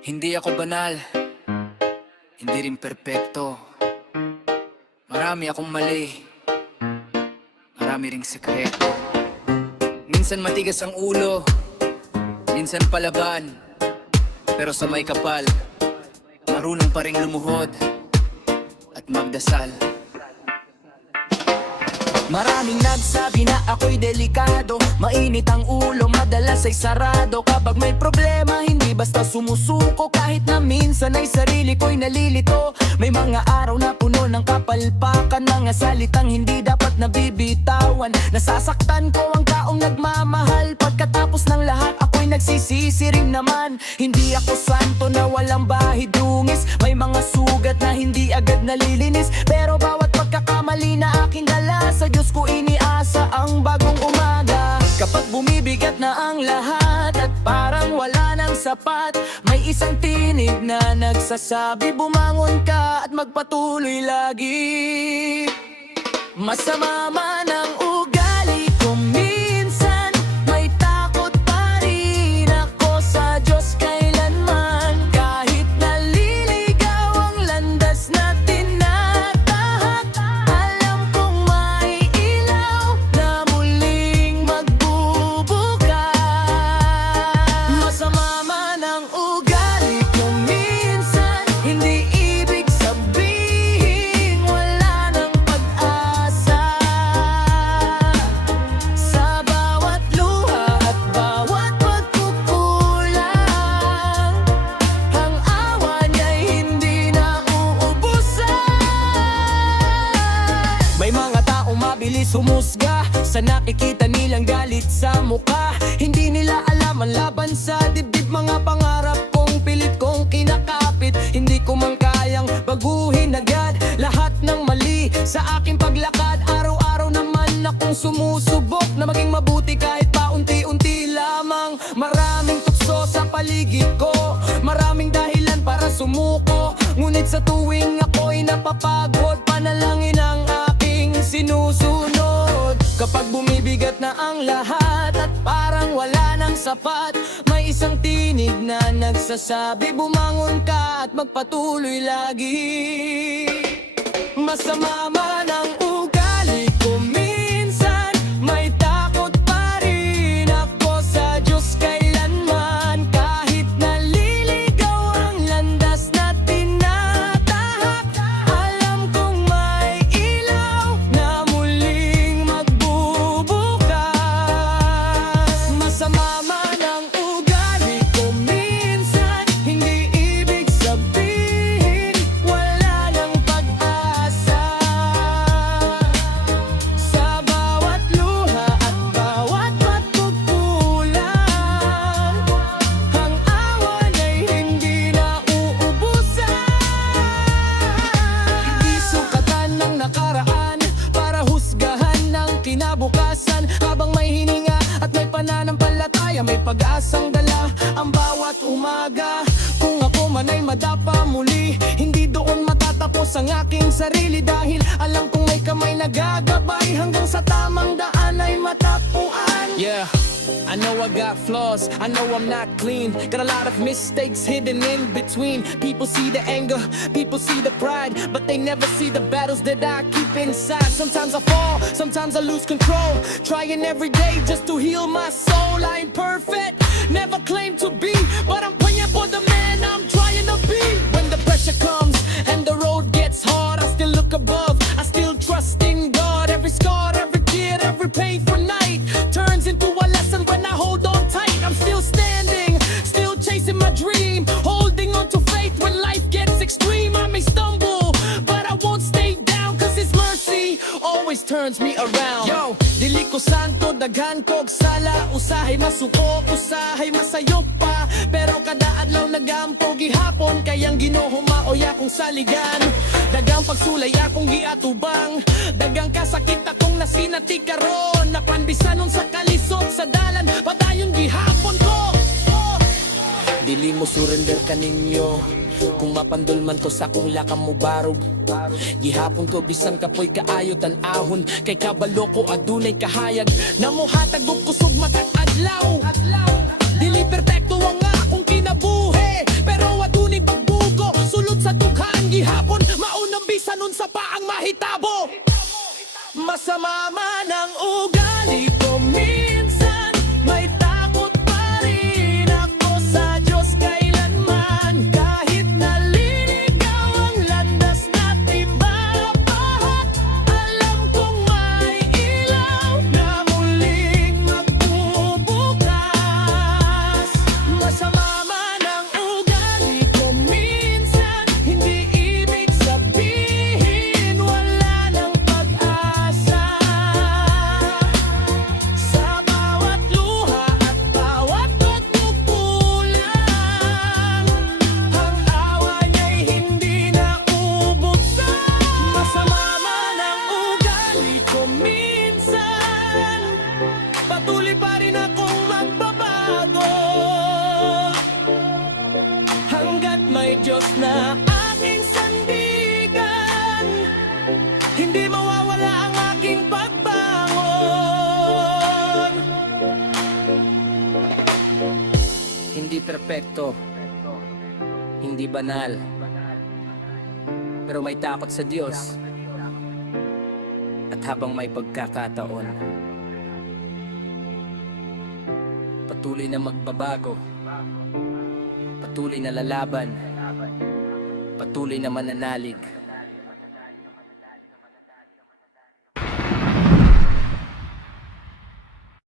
Hindi ako banal, hindi rin perpekto. Marami akong mali, marami ring sekreto. Minsan matigas ang ulo, minsan palaban, pero sa may kapal, marunong pa ring lumuhod at magdasal. Maraming nagsabi na ako'y delikado, mainit ang ulo, madalas ay sarado. Kapag may problema, hindi basta sumusuko, kahit na minsan ay sarili ko'y nalilito. May mga araw na puno ng kapalpakan, mga salitang hindi dapat nabibitawan. Nasasaktan ko ang taong nagmamahal, pagkatapos ng lahat ako'y nagsisisi rin naman. Hindi ako santo na walang bahid dungis, may mga sugat na hindi agad nalilinis. Pero bawat pagkakamali na aking dala, sa Diyos ko iniasa ang bagong umaga. Kapag bumibigat na ang lahat at parang wala nang sapat, may isang tinig na nagsasabi, bumangon ka at magpatuloy lagi. Masama man ang ugali ko minsan, may takot pa rin ako sa Diyos kailanman. Kahit naliligaw ang landas na tinatahak, alam kong may ilaw na muling magbubukas. Masama man ang ugali ko minsan, hindi ibig sabihin wala nang pag-asa. Sa bawat luha at bawat pagkukulang, ang awa niya'y hindi na uubusan. May mga taong mabilis humusga sa nakikita nilang galit sa mukha. Hindi nila alam ang laban sa dibdib, mga pangarap kong pilit kong kinakapit. Hindi ko man kayang baguhin agad lahat ng mali sa aking paglakad. Araw-araw naman akong sumusubok na maging mabuti kahit paunti-unti lamang. Maraming tukso sa paligid ko, maraming dahilan para sumuko. Ngunit sa tuwing ako'y napapagod, panalangin ang aking sinusunod. Kapag bumibigat na ang lahat at parang wala nang sapat, may isang tinig na nagsasabi, bumangon ka at magpatuloy lagi. Masama man ang ugali ko minsan, may takot pa rin ako sa Diyos kailanman. Kahit naliligaw ang landas na tinatahak, alam kong may ilaw na muling magbubukas. Masama man ang ugali ko minsan, hindi ibig sabihin wala nang pag-asa. Sa bawat luha at bawat pagkukulang, ang awa niya'y hindi na uubusan. Hindi sukatan ng nakaraan para husgahan ng kinabukasan. Habang may hininga at may pananampalataya, may pag-asang dala ang bawat umaga. Kung ako man ay madapa muli, hindi doon matatapos ang aking sarili, dahil alam kong may kamay na gagabay hanggang sa tamang daan ay matapuan. Yeah, I know I got flaws, I know I'm not clean. Got a lot of mistakes hidden in between. People see the anger, people see the pride, but they never see the battles that I keep inside. Sometimes I fall, sometimes I lose control, trying every day just to heal my soul. I ain't perfect, never claim to be, but I'm praying for the man I'm trying to be. When the pressure comes and the road gets hard, I still look above, I still trust in God. Every scar, every tear, every painful night turns into a lesson when I hold on tight. I'm still standing, still chasing my dream, holding on to faith when life gets extreme. I may stumble, but I won't stay down, cause His mercy always turns me around. Yo, dili ko santo, daghan kog sala, usahay masuko, usahay masayo pa. Pero kada adlaw nagampo gihapon, kayang Ginoo maoy akong saligan. Dagang pagsulay akong giatubang, dagang kasakit akong nasinati karon. Napanbisanon sa kalisot sa dalan, padayon gihapon ko. Dili mo surrender ka ninyo, kung mapandol man to sa kung lakam mo barog. Gihapon ko bisan kapoy kaayo tan-ahon, kay kabalo ko adunay kahayag na mohatag og kusog matag adlaw. Dili perpekto ang akong kinabuhi, pero Masama man ang ugali ko minsan, may takot pa rin ako sa Diyos kailanman. Kahit naliligaw ang landas natin mapahat, alam kong may ilaw na muling magbubukas. Masama man ang ugali ko minsan, hindi ibig sabihin wala ng pag-asa. Sa bawat luha at bawat pagkukulang, ang awa niya'y hindi naubusan. Masama man ang ugali ko minsan, patuloy pa rin akong magbabago. Hanggat may Diyos na aking sandigan, hindi mawawala ang aking pagbangon. Hindi perpekto, hindi banal, pero may takot sa Diyos. At habang may pagkakataon, patuloy na magbabago, patuloy na lalaban, patuloy na mananalig.